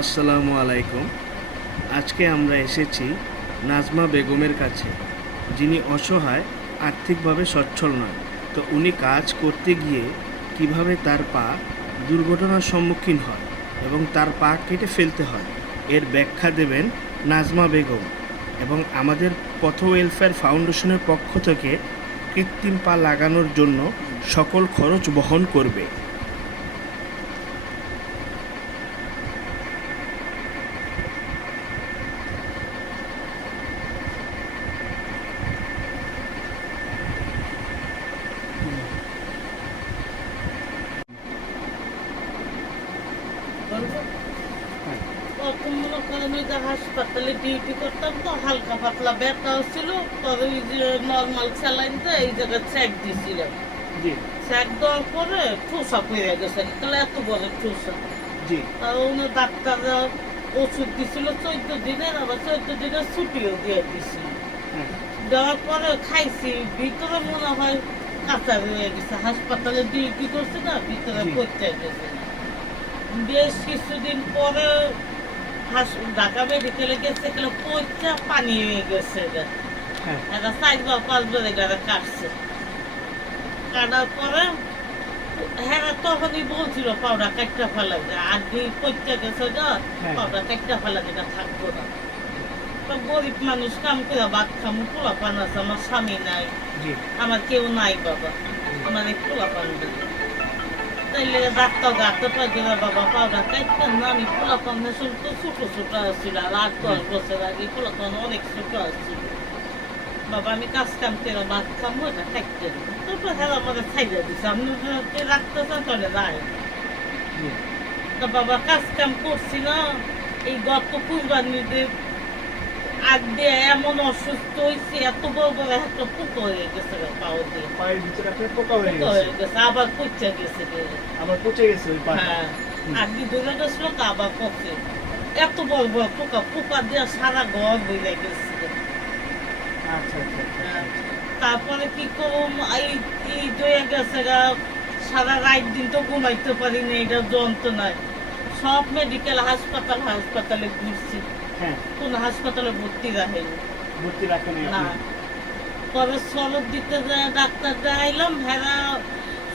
আসসালামু আলাইকুম। আজকে আমরা এসেছি নাজমা বেগমের কাছে, যিনি অসহায়, আর্থিকভাবে সচ্ছল নয়। তো উনি কাজ করতে গিয়ে কিভাবে তার পা দুর্ঘটনার সম্মুখীন হয় এবং তার পা কেটে ফেলতে হয়, এর ব্যাখ্যা দেবেন নাজমা বেগম। এবং আমাদের পথ ওয়েলফেয়ার ফাউন্ডেশনের পক্ষ থেকে কৃত্রিম পা লাগানোর জন্য সকল খরচ বহন করবে। প্রথম মনে করেন ওই যে হাসপাতালে ডিউটি করতাম, তো হালকা পাতলা ব্যথা ছিল। পরে ওই যে নর্মাল স্যালাইন তো এই জায়গায় চেক দিয়েছিলাম। চেক দেওয়ার পরে ঠোসা পড়ে গেছে, তাহলে এত বড় ঠোসা। আর উনি ডাক্তাররা ওষুধ দিছিল 14 দিনের, আবার 14 দিনের ছুটিও দিয়ে দিছিল। দেওয়ার পরে খাইছি, ভিতরে মনে হয় কাঁচা রয়ে গেছে। হাসপাতালে ডিউটি করছে না, ভিতরে পড়তে গেছে। বেশ কিছুদিন পরে ঢাকা মেডিকেলে গেছে, পয়সা পানি হয়ে গেছে। একটা 4 বা 5 বার এগারে কাটছে। কাটার পরে হ্যাঁ তখনই বলছিল পাউডার কাটটা ফেলা যায়, আগে পয়সা গেছে না, পাউডার কাটটা ফেলা যেটা থাকবো না। তো গরিব মানুষ কাম করে ভাত খামু, পোলা পান আছে, আমার স্বামী নাই, আমার কেউ নাই বাবা, আমার এই পোলা পান তাইলে ডাক্তার গাতে পাইছে না বাবা, পাউডার কাটতেন না। আমি পোলা পান তো ছোট ছোট আসছিল, আর 8-10 বছর আগে পোলা পান অনেক ছোট আসছিল। বাবা আমি কাজ কাম করে ভাত খামো, এটা খাইতেন। তারপর হ্যাঁ আমাদের ছাইড়া দিচ্ছে, আপনি রাখতে চান তাহলে রায়। তা বাবা কাজ কাম করছি না, এই গত কুরবানিদের আগ দিয়ে এমন অসুস্থ হয়েছে, এত বড় বড় একটা পোকা হয়ে গেছে পাও দিয়ে, পায়ের ভিতরে আপনার পোকা হয়ে গেছে, আবার পচে গেছে। আবার পচে গেছে ওই পা। হ্যাঁ, আগে ধরে গেছিল তো আবার পচে, এত বড় বড় পোকা, পোকা দিয়ে সারা ঘর ভরে গেছে। তারপরে কি করুম, এই হয়ে গেছে গা, সারা রাত দিন তো ঘুমাইতে পারি না, এটা যন্ত্রণায়। সব মেডিকেল হাসপাতালে ঘুরছি, কোন হাসপাতালে ভর্তি রাখেনি না। পরে সরব দিতে যায় ডাক্তার দেখাইলাম, ভেড়া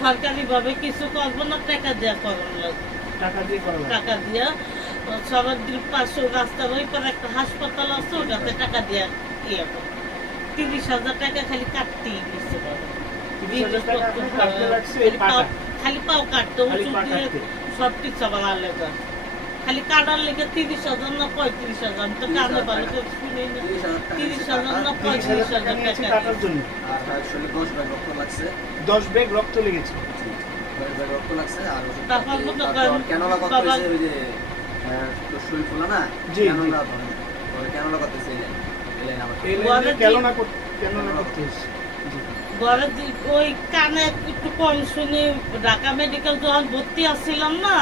সরকারি ভাবে কিছু করবো না, টাকা দেওয়া করার লাগবে। টাকা দিয়া সরদ্দির পাশে রাস্তার ওই পারে একটা হাসপাতাল আছে, ওটাতে টাকা দিয়া ইয়ে করে 30,000 টাকা খালি কাটতেই দিচ্ছে বাবা। খালি পাও কাটতে, ওষুধ দিয়ে সব কিছু আবার আলাদা। খালি কাটার লেগে 30,000 না 35,000, আমি তো কানে ভালো করে শুনি না। 30,000 না 35,000 টাকা কাটার জন্য। আর আসলে 10 ব্যাগ রক্ত লাগছে। 10 ব্যাগ রক্ত লেগেছে। 10 ব্যাগ রক্ত লাগছে। আর তারপর মতো ক্যানোলা কত হয়েছে, ওই যে তো শরীর ফোলা না, ক্যানোলা ধরে ক্যানোলা করতেছে। ওই কানে একটু কম শুনি, ঢাকা মেডিকেল যখন ভর্তি আসছিলাম না,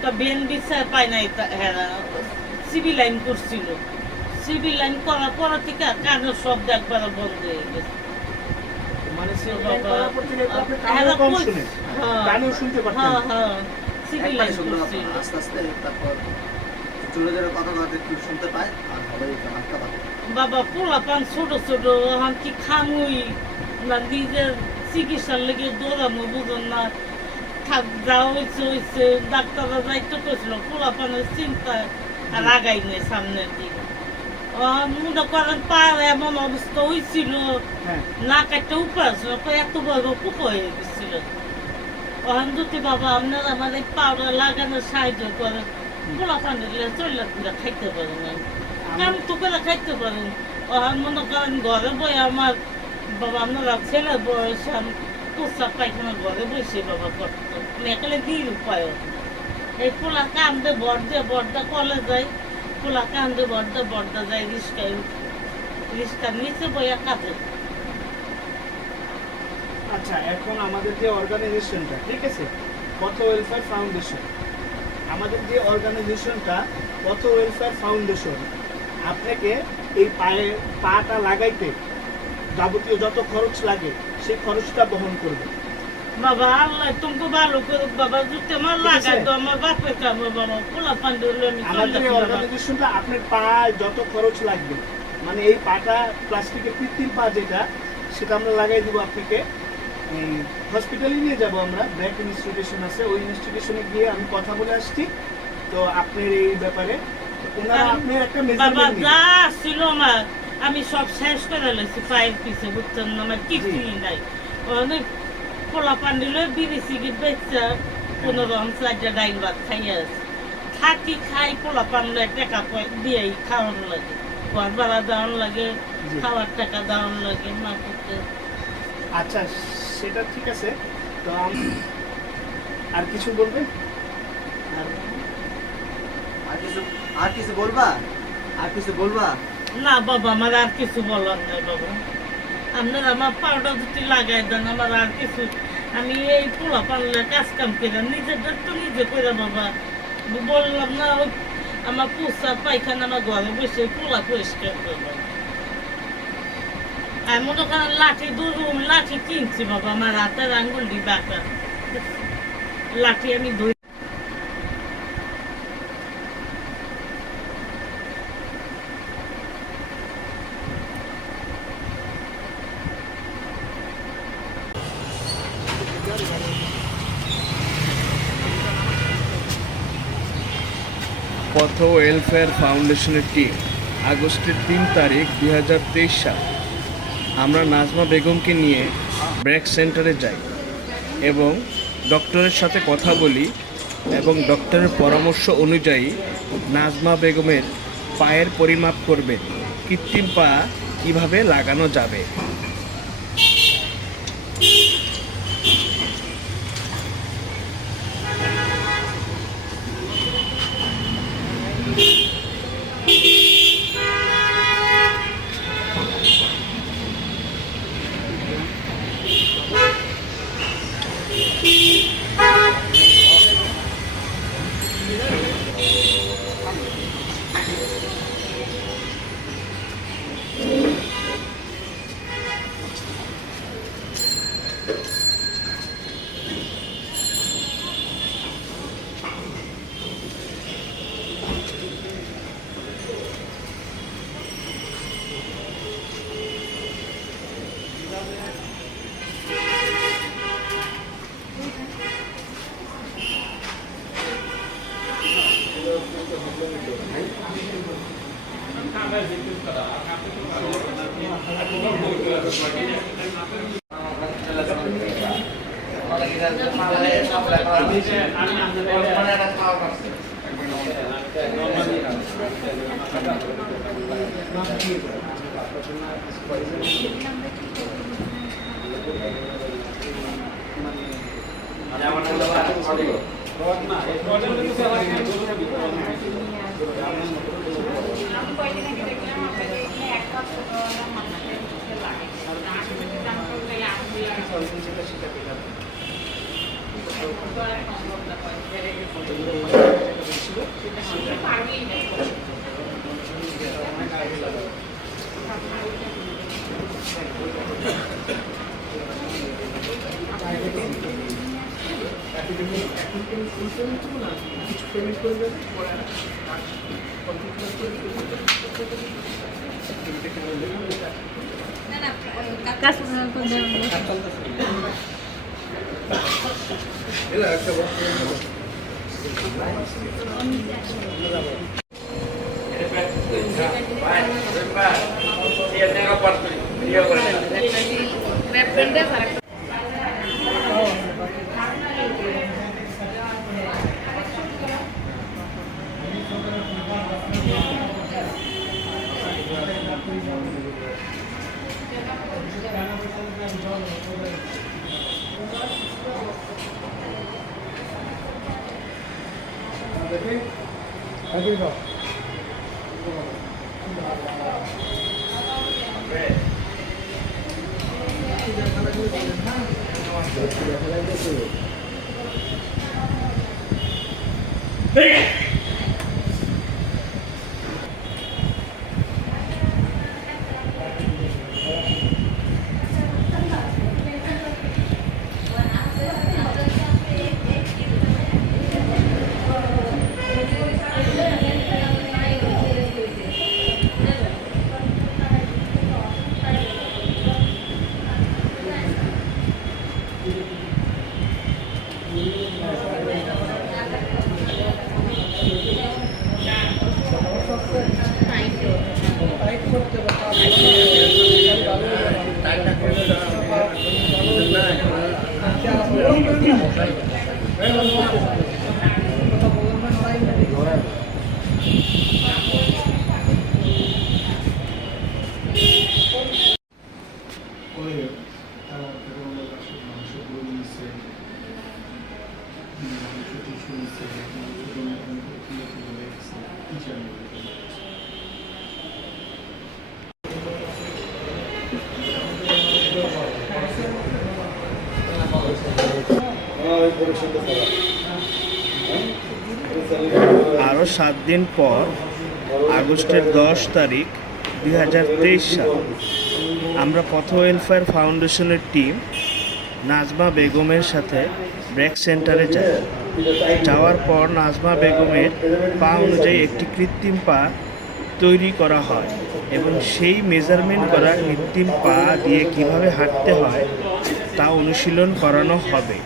তা বেন বিচার পাই নাই, সিভিল লাইন করছিল। সিভিল লাইন করার পর থেকে কানের শব্দ একবার বন্ধ হয়ে গেছে। আস্তে আস্তে তারপর জোরে জোরে কথা কথা একটু শুনতে পায়, আর সবাই হালকা পায়। বাবা পোলা পান ছোট ছোট, এখন কি খামুই না, নিজের চিকিৎসার লেগে দৌড়ামো বুঝুন না। থাক যা হয়েছে হয়েছে, ডাক্তাররা যাইতে করেছিল, পোলা পানের চিন্তায় আর আগাই নেই সামনের দিকে। মনে করেন পার এমন অবস্থা হয়েছিল, না কাটতে উপায় ছিল, এত বড় পোকা হয়ে গেছিল। ওখান যদি বাবা আপনার আমার এই পাউডার লাগানোর সাহায্য করেন, পোলা পানের চলে খাইতে পারেন, কাম তো করে খাইতে পারেন। ওখান মনে করেন ঘরে বই আমার বাবা আপনারা ছেলের বয়সে পোশাক পায়খানা ঘরে বসে বাবা করতো, মেয়েকালে দিল উপায়। এই পোলা কান্দে বর্দা কলে যায়, পোলা কান্দে বর্দা যায় রিস্কায়, রিস্কার নিচে বইয়া কাজে। আচ্ছা, এখন আমাদের যে অর্গানাইজেশনটা, ঠিক আছে, পথ ওয়েলফেয়ার ফাউন্ডেশন, আমাদের যে অর্গানাইজেশনটা পথ ওয়েলফেয়ার ফাউন্ডেশন আপনাকে এই পাটা লাগাইতে যাবতীয় যত খরচ লাগে সেই খরচটা বহন করবে। বাবা আল্লাহ তোমাকে ভালো করুক বাবা, যদি আমার লাগাই তো আমার বাপের কামে বাবা, পোলা পান্ডে হলে আমি আমাদের এই অর্গানাইজেশনটা আপনার পা যত খরচ লাগবে, মানে এই পাটা প্লাস্টিকের কৃত্রিম পা যেটা, সেটা আমরা লাগাই দিব আপনাকে। হসপিটালে নিয়ে যাব আমরা, ব্র্যাক ইনস্টিটিউশন আছে, ওই ইনস্টিটিউশনে গিয়ে আমি কথা বলে আসছি। তো আপনার এই ব্যাপারে ওনারা আপনার একটা বাবা মেজারমেন্ট যা ছিল আমার আমি সব শেষ করে লেছি পায়ের পিছে, বুঝছেন না, আমার কিছুই নাই। অনেক পোলা পান্ডিলে বিড়ি সিগারেট বেচা কোনো রকম চারটা ডাইল ভাত খাইয়া আছে, থাকি খাই পোলা পানলে টাকা দিয়েই খাওয়ানো লাগে, ঘর ভাড়া দেওয়ানো লাগে, খাওয়ার টাকা দেওয়ানো লাগে মা করতে। আচ্ছা, সেটা ঠিক আছে। তো আর কিছু বলবেন? আর কিছু বলবা? আর কিছু বলবা? না বাবা, আমার আর কিছু বলার নাই বাবা, আপনার আমার পাউডার দুটি লাগাই দেন, আমার আর কিছু, আমি এই পোলা পানলে কাজ কাম করে নিজেদের তো নিজে করে বাবা, বললাম না ওই আমার পোষা পায়খানা আমার ঘরে বসে পোলা পরিষ্কার করবো। আর মনে করেন লাঠি দুরুম লাঠি কিনছি বাবা, আমার হাতের আঙ্গুলটি বাঁকা, লাঠি আমি ধরি। পথ ওয়েলফেয়ার ফাউন্ডেশনের টিম আগস্টের 3 তারিখ 2023 সাল আমরা নাজমা বেগমকে নিয়ে ব্র্যাক সেন্টারে যাই এবং ডক্টরের সাথে কথা বলি এবং ডক্টরের পরামর্শ অনুযায়ী নাজমা বেগমের পায়ের পরিমাপ করবেন, কৃত্রিম পা কিভাবে লাগানো যাবে। আরও 7 দিন পর আগস্টের 10 তারিখ 2023 সাল আমরা পথ ওয়েলফেয়ার ফাউন্ডেশনের টিম নাজমা বেগমের সাথে ব্র্যাক সেন্টারে যাই। যাওয়ার পর নাজমা বেগমের পা অনুযায়ী একটি কৃত্রিম পা তৈরি করা হয় এবং সেই মেজারমেন্ট করা কৃত্রিম পা দিয়ে কিভাবে হাঁটতে হয় তা অনুশীলন করানো হবে।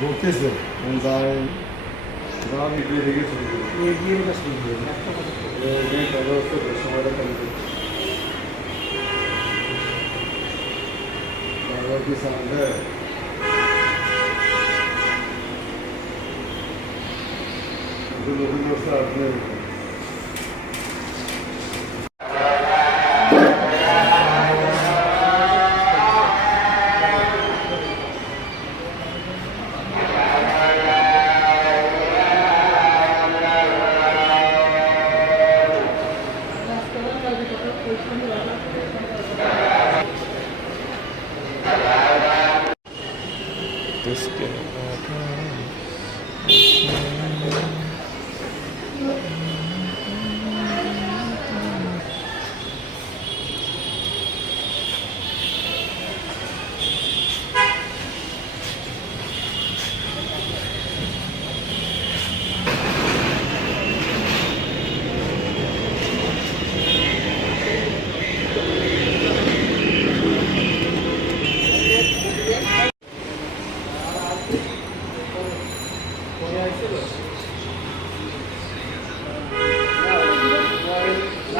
ঘুরতেছে যারা এগিয়ে থেকে সময়টা কম করছে আপনি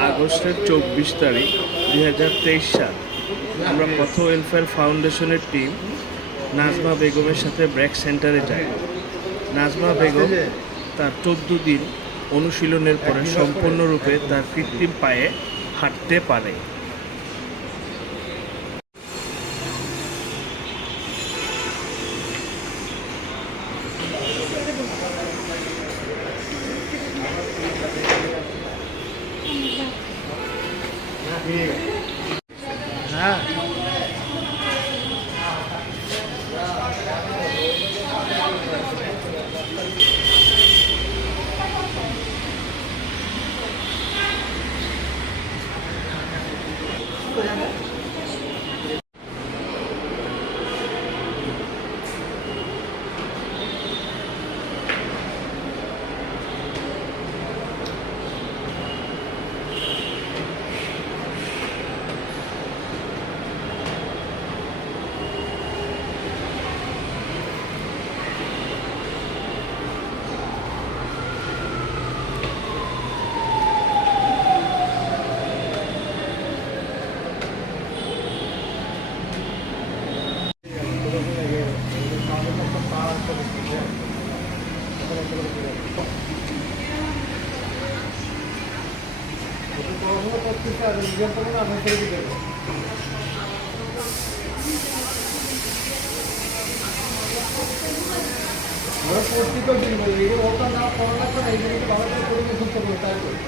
আগস্টের 24 তারিখ 2023 সাল আমরা পথ ওয়েলফেয়ার ফাউন্ডেশনের টিম নাজমা বেগমের সাথে ব্র্যাক সেন্টারে যাই। নাজমা বেগম তার 14 দিন অনুশীলনের পরে সম্পূর্ণরূপে তার কৃত্রিম পায়ে হাঁটতে পারে। হ্যাঁ, পড়াশোনা করতেছে আর রিজাল্ট করলে আমরা ছেড়ে দিতে হবে। আমরা পড়তে তো দিন বলি এই ওটা না পড়া লাগবে না এই জিনিসটা ভালো করে পড়ে সুস্থ করে তাই করি।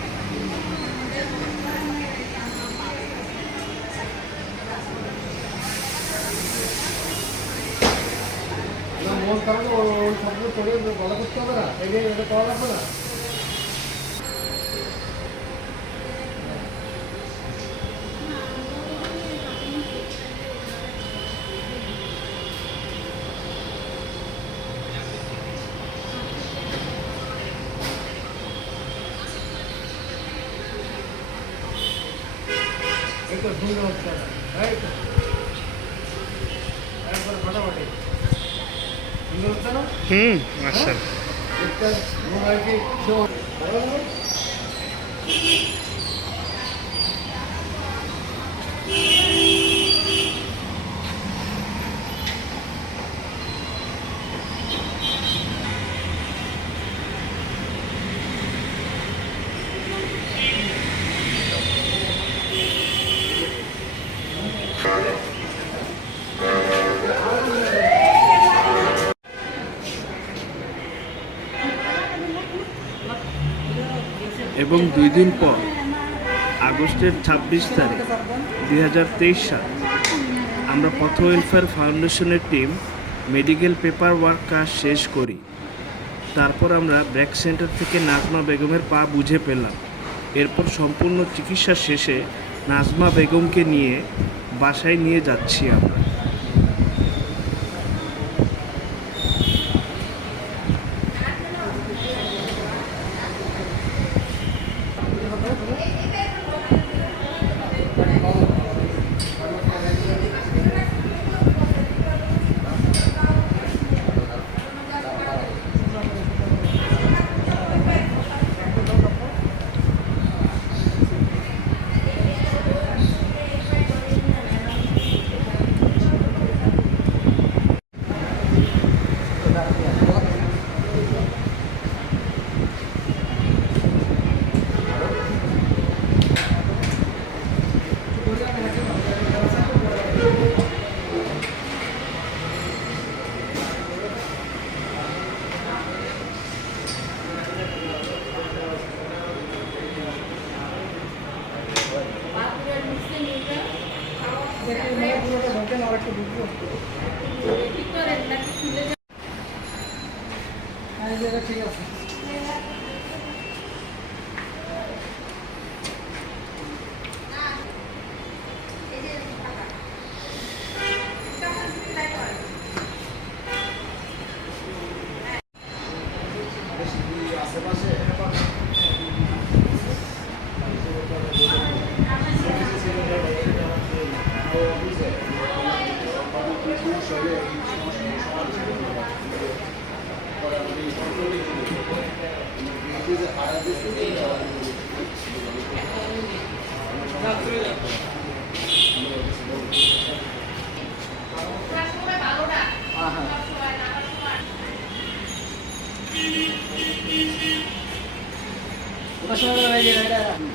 মন খারাপ ওই শব্দ পড়ে গলা করতে হবে না এই যে এটা পড়া লাগবে না। এই তো সুন্দর হচ্ছে এই তো একবারে ফাটাফাটি সুন্দর হচ্ছে না। আচ্ছা একটা মোবাইলকে এবং 2 দিন পর আগস্টের 26 তারিখ 2023 সাল আমরা পথ ওয়েলফেয়ার ফাউন্ডেশনের টিম মেডিকেল পেপার ওয়ার্ক কাজ শেষ করি। তারপর আমরা ব্র্যাক সেন্টার থেকে নাজমা বেগমের পা বুঝে পেলাম। এরপর সম্পূর্ণ চিকিৎসা শেষে নাজমা বেগমকে নিয়ে বাসায় নিয়ে যাচ্ছি আমরা। ঠিক আছে। আশেপাশে ওটার সঙ্গে